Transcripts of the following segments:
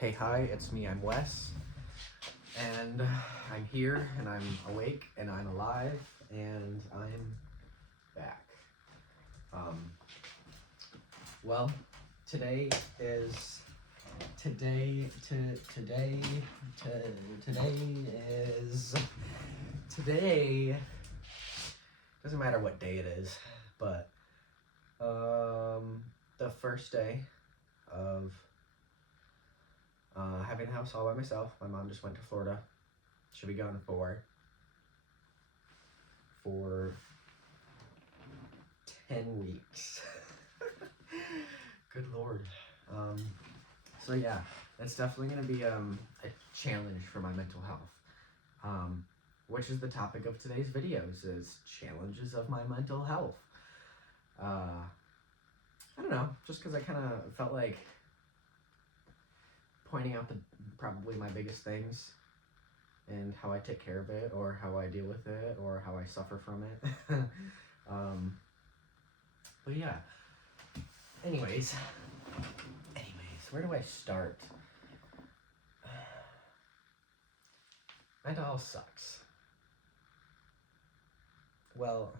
Hey, hi, it's me, I'm Wes, and I'm here, and I'm awake, and I'm alive, and I'm back. Um, well, today is, today, to, today, to, today is, today, doesn't matter what day it is, but, the first day of having the house all by myself. My mom just went to Florida. She'll be gone for 10 weeks. Good Lord. So yeah, that's definitely going to be a challenge for my mental health. Which is the topic of today's videos, is challenges of my mental health. I don't know, just because I kind of felt like pointing out probably my biggest things and how I take care of it, or how I deal with it, or how I suffer from it. But yeah. Anyways, where do I start? Mental health sucks. Well,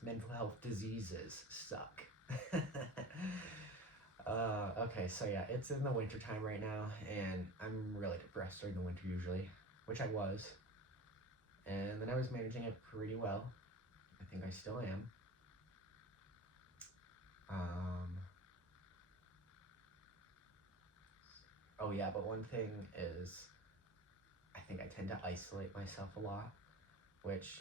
mental health diseases suck. Okay, so yeah, it's in the winter time right now, and I'm really depressed during the winter usually, which I was. And then I was managing it pretty well. I think I still am. Oh yeah, but one thing is, I think I tend to isolate myself a lot, which,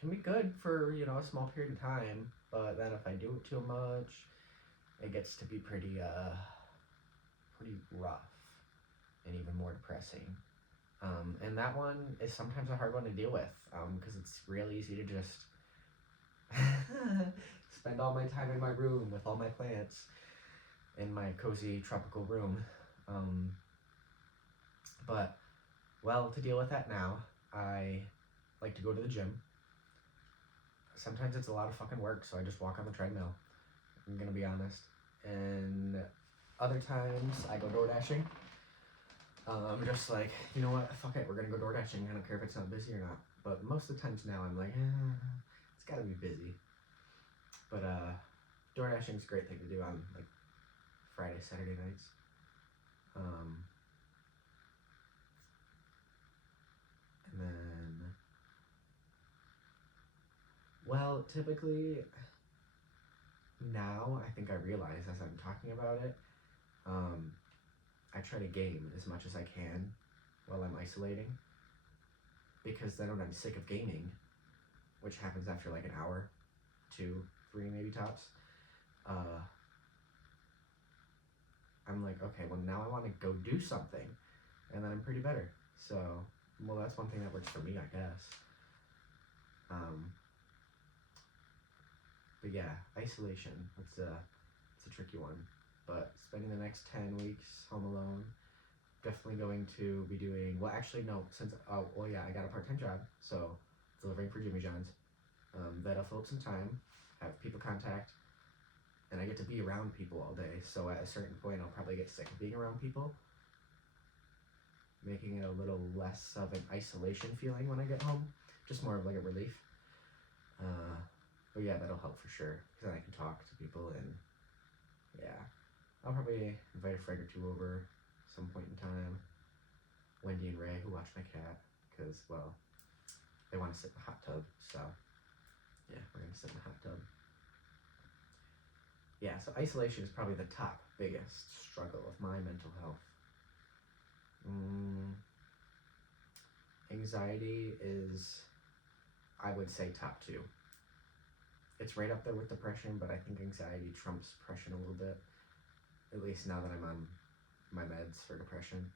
can be good for, a small period of time, but then if I do it too much, it gets to be pretty rough and even more depressing. And that one is sometimes a hard one to deal with, because it's real easy to just spend all my time in my room with all my plants in my cozy tropical room. But, well, to deal with that now, I like to go to the gym. Sometimes it's a lot of fucking work, so I just walk on the treadmill. I'm gonna be honest. And other times I go door dashing. I'm just like, you know what, fuck it, we're gonna go door dashing. I don't care if it's not busy or not. But most of the times now I'm like, it's gotta be busy. But door dashing is a great thing to do on like Friday, Saturday nights. And then, well, typically now I think I realize as I'm talking about it, I try to game as much as I can while I'm isolating, because then when I'm sick of gaming, which happens after like an hour, 2, 3 maybe tops, I'm like, okay, well now I want to go do something, and then I'm pretty better. So, well, that's one thing that works for me, I guess. But yeah, isolation, it's a tricky one. But spending the next 10 weeks home alone, definitely going to be doing, well actually no, I got a part-time job, so delivering for Jimmy John's. That'll fill up some time, have people contact, and I get to be around people all day, so at a certain point I'll probably get sick of being around people, making it a little less of an isolation feeling when I get home, just more of like a relief. But yeah, that'll help for sure, because then I can talk to people, and yeah, I'll probably invite a friend or two over some point in time. Wendy and Ray, who watch my cat, because, well, they want to sit in the hot tub, so yeah, we're going to sit in the hot tub. Yeah, so isolation is probably the top biggest struggle of my mental health. Anxiety is, I would say, top 2. It's right up there with depression, but I think anxiety trumps depression a little bit, at least now that I'm on my meds for depression.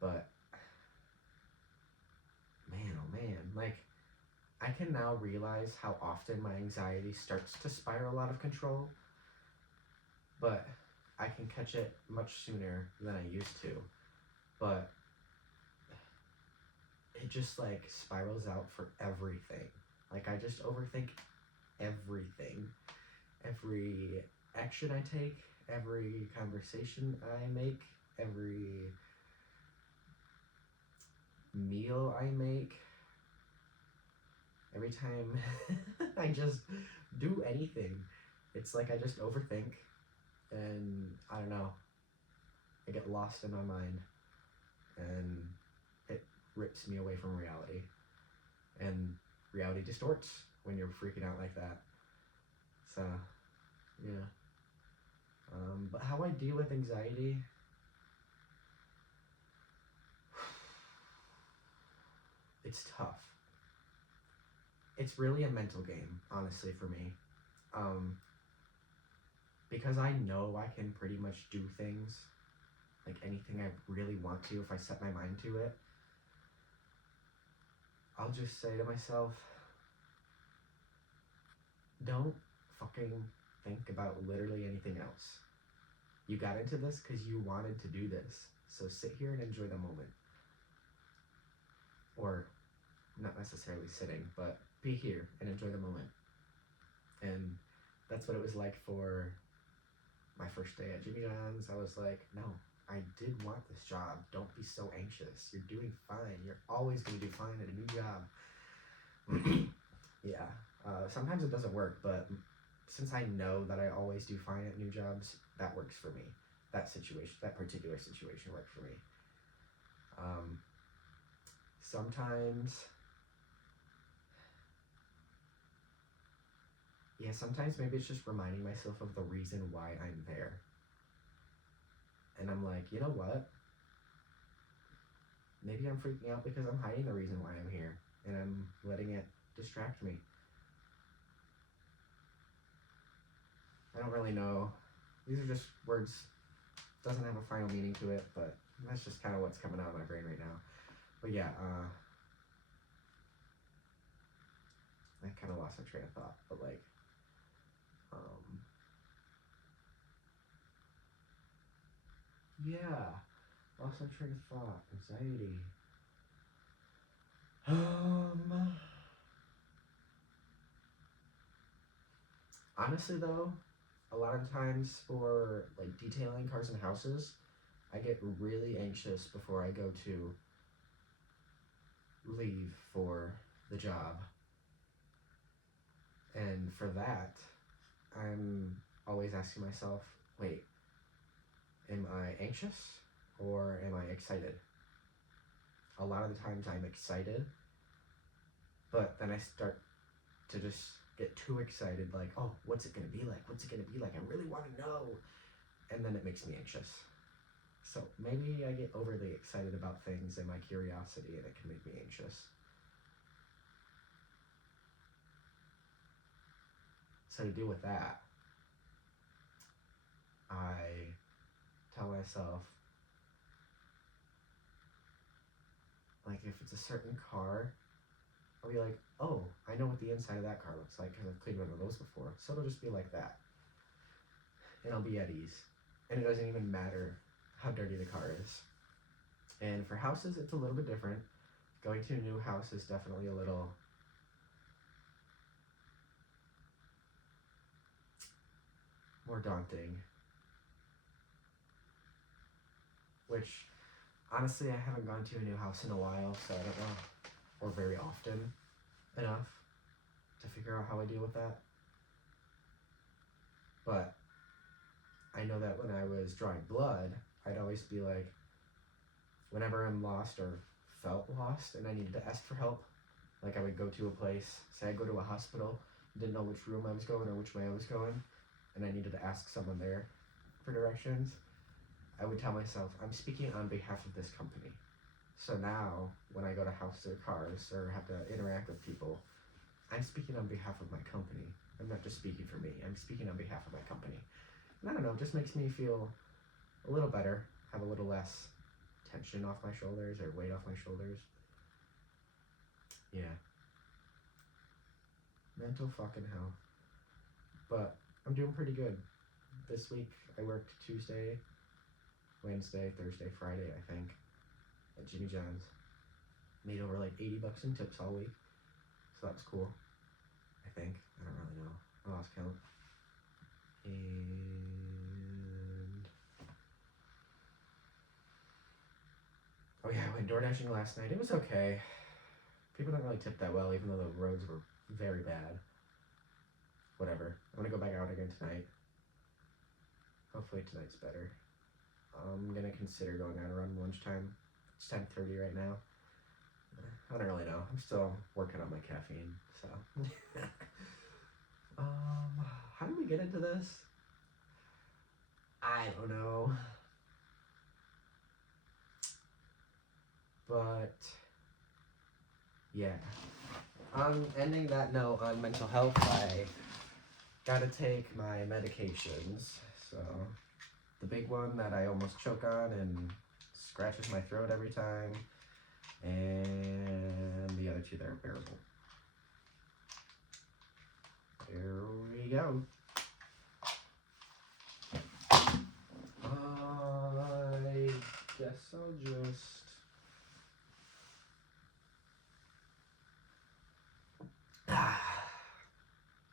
But man, oh man, like, I can now realize how often my anxiety starts to spiral out of control, but I can catch it much sooner than I used to. But it just like spirals out for everything. Like, I just overthink everything. every action I take, every conversation I make, every meal I make, every time I just do anything, it's like I just overthink, and I don't know, I get lost in my mind, and it rips me away from reality, and reality distorts when you're freaking out like that. So, yeah. But how I deal with anxiety, it's tough. It's really a mental game, honestly, for me. Because I know I can pretty much do things, like anything I really want to, if I set my mind to it, I'll just say to myself, don't fucking think about literally anything else. You got into this because you wanted to do this, so sit here and enjoy the moment. Or, not necessarily sitting, but be here and enjoy the moment. And that's what it was like for my first day at Jimmy John's. I was like, no, I did want this job. Don't be so anxious. You're doing fine. You're always going to do fine at a new job. Yeah. Sometimes it doesn't work, but since I know that I always do fine at new jobs, that works for me. That particular situation worked for me. Sometimes maybe it's just reminding myself of the reason why I'm there. And I'm like, you know what? Maybe I'm freaking out because I'm hiding the reason why I'm here, and I'm letting it distract me. I don't really know. These are just words. Doesn't have a final meaning to it, but that's just kind of what's coming out of my brain right now. But yeah, I kind of lost my train of thought, but like, yeah, lost my train of thought, anxiety. Honestly though, a lot of times for like detailing cars and houses, I get really anxious before I go to leave for the job. And for that, I'm always asking myself, wait, am I anxious or am I excited? A lot of the times I'm excited, but then I start to just get too excited, like, oh, what's it gonna be like? What's it gonna be like? I really wanna know. And then it makes me anxious. So maybe I get overly excited about things and my curiosity, and it can make me anxious. So to deal with that, I tell myself, like, if it's a certain car, I'll be like, oh, I know what the inside of that car looks like because I've cleaned one of those before. So it'll just be like that. And I'll be at ease. And it doesn't even matter how dirty the car is. And for houses, it's a little bit different. Going to a new house is definitely a little more daunting. Which, honestly, I haven't gone to a new house in a while, so I don't know, or very often enough to figure out how I deal with that. But I know that when I was drawing blood, I'd always be like, whenever I'm lost or felt lost and I needed to ask for help, like I would go to a place, say I go to a hospital, didn't know which room I was going or which way I was going, and I needed to ask someone there for directions, I would tell myself, I'm speaking on behalf of this company. So now, when I go to houses or cars or have to interact with people, I'm speaking on behalf of my company. I'm not just speaking for me, I'm speaking on behalf of my company. And I don't know, it just makes me feel a little better, have a little less tension off my shoulders or weight off my shoulders. Yeah. Mental fucking hell. But I'm doing pretty good. This week I worked Tuesday, Wednesday, Thursday, Friday, I think, at Jimmy John's. Made over like $80 in tips all week. So that was cool. I think. I don't really know. I lost count. went door dashing last night. It was okay. People don't really tip that well, even though the roads were very bad. Whatever. I'm gonna go back out again tonight. Hopefully tonight's better. I'm gonna consider going out around lunchtime. It's 10:30 right now. I don't really know. I'm still working on my caffeine, so. How did we get into this? I don't know. But, yeah. Ending that note on mental health, I gotta take my medications. So, the big one that I almost choke on and scratches my throat every time, and the other two that are bearable. There we go. I guess I'll just...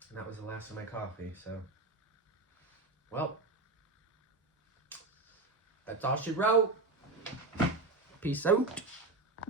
And that was the last of my coffee, so... Well, that's all she wrote. Peace out.